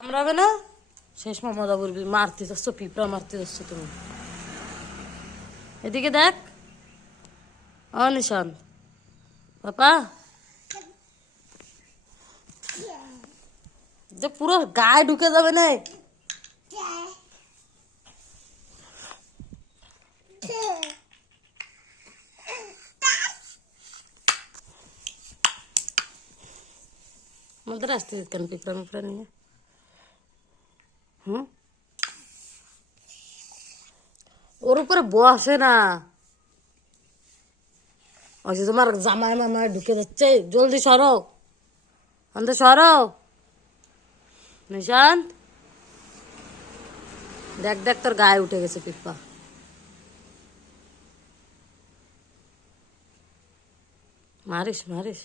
কামড়াবে না? শেষ মজা করবি, মারতে যাচ্ছ, পিঁপড়া মারতে যাচ্ছ তুমি। এদিকে দেখ। ও নিশান্ত, পাপা যে পুরো গায়ে ঢুকে যাবে না। আমাদের আসতে কেন পিঁপড়া মিপড়া নিয়ে? হুম, ওর উপরে বসে না। ওই যে তোমার জামাই মামায় ঢুকে যাচ্ছে, জলদি সরো, আনতে সরো। নিশান্ত দেখ দেখ, তোর গায়ে উঠে গেছে পিঁপড়া। মারিস মারিস।